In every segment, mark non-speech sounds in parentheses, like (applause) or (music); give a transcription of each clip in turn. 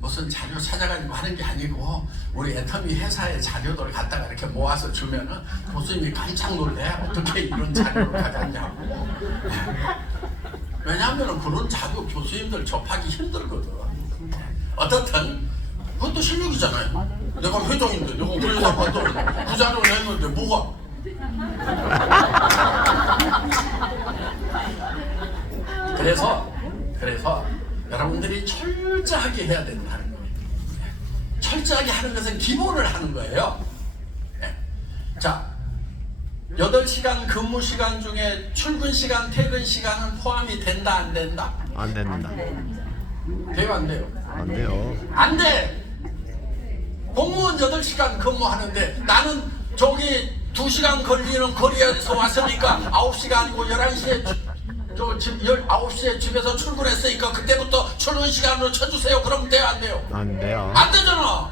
무슨 자료 찾아가지고 하는 게 아니고 우리 애터미 회사의 자료들을 갖다가 이렇게 모아서 주면은 교수님이 깜짝 놀래. 어떻게 이런 자료를 가져왔냐고. 왜냐하면 그런 자료 교수님들 접하기 힘들거든. 어떻든 그것도 실력이잖아요. 내가 회장인데 내가 그래서 봐도 그 자료를 냈는데 뭐가? 그래서 그래서 여러분들이 철저하게 해야 된다는 거예요. 철저하게 하는 것은 기본을 하는 거예요. 네. 자, 8시간 근무 시간 중에 출근 시간, 퇴근 시간은 포함이 된다 안 된다? 안 된다. 돼요 안 돼요? 안 돼요. 안 돼. 공무원 8시간 근무하는데 나는 저기 2시간 걸리는 거리에서 왔으니까 9시가 아니고 11시에 저집 19시에 집에서 출근했으니까 그때부터 출근 시간으로 쳐주세요. 그러면 돼요 안 돼요? 안 돼요. 안 되잖아.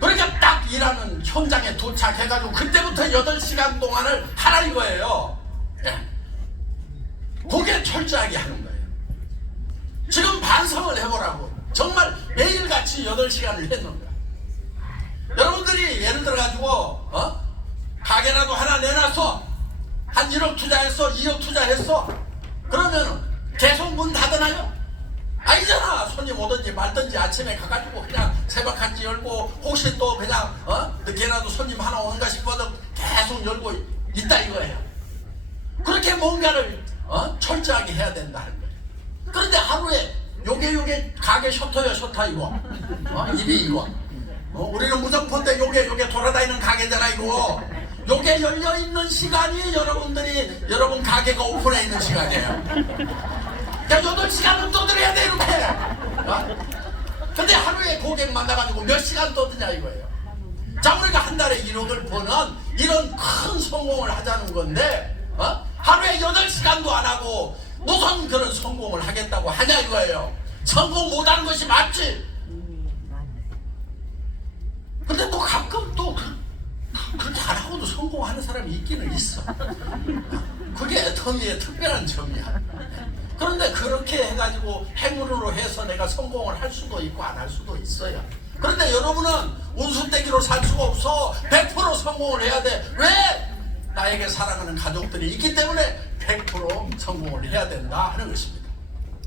그러니까 딱 일하는 현장에 도착해가지고 그때부터 8시간 동안을 하라 이거예요. 예. 그게 철저하게 하는 거예요. 지금 반성을 해보라고. 정말 매일같이 8시간을 했는가. 여러분들이 예를 들어가지고, 어? 가게라도 하나 내놨어. 한 1억 투자했어. 2억 투자했어. 그러면 계속 문 닫아놔요? 아니잖아. 손님 오든지 말든지 아침에 가가지고 그냥 새벽 한지 열고 혹시 또 그냥, 어? 늦게라도 손님 하나 오는가 싶어도 계속 열고 있다 이거예요. 그렇게 뭔가를, 어? 철저하게 해야 된다는 거예요. 그런데 하루에 요게 요게 가게 셔터야 셔터 이거 어? 입이 이거 어? 우리는 무정포인데 요게 요게 돌아다니는 가게잖아 이거 요게 열려 있는 시간이 여러분들이 여러분 가게가 오픈해 있는 시간이에요. 그러니까 8시간은 떠들어야 돼 이렇게. 어? 근데 하루에 고객 만나가지고 몇 시간 떠드냐 이거예요. 자 우리가 한 달에 1억을 버는 이런 큰 성공을 하자는 건데 어? 하루에 8시간도 안 하고 무슨 그런 성공을 하겠다고 하냐 이거예요. 성공 못하는 것이 맞지 근데 또 가끔 또 그, 그렇게 안 하고도 성공하는 사람이 있기는 있어 (laughs) 그게 애터미의 특별한 점이야 그런데 그렇게 해가지고 행운으로 해서 내가 성공을 할 수도 있고 안 할 수도 있어요. 그런데 여러분은 운수떼기로 살 수가 없어. 100% 성공을 해야 돼. 왜? 나에게 사랑하는 가족들이 있기 때문에 100% 성공을 해야 된다 하는 것입니다.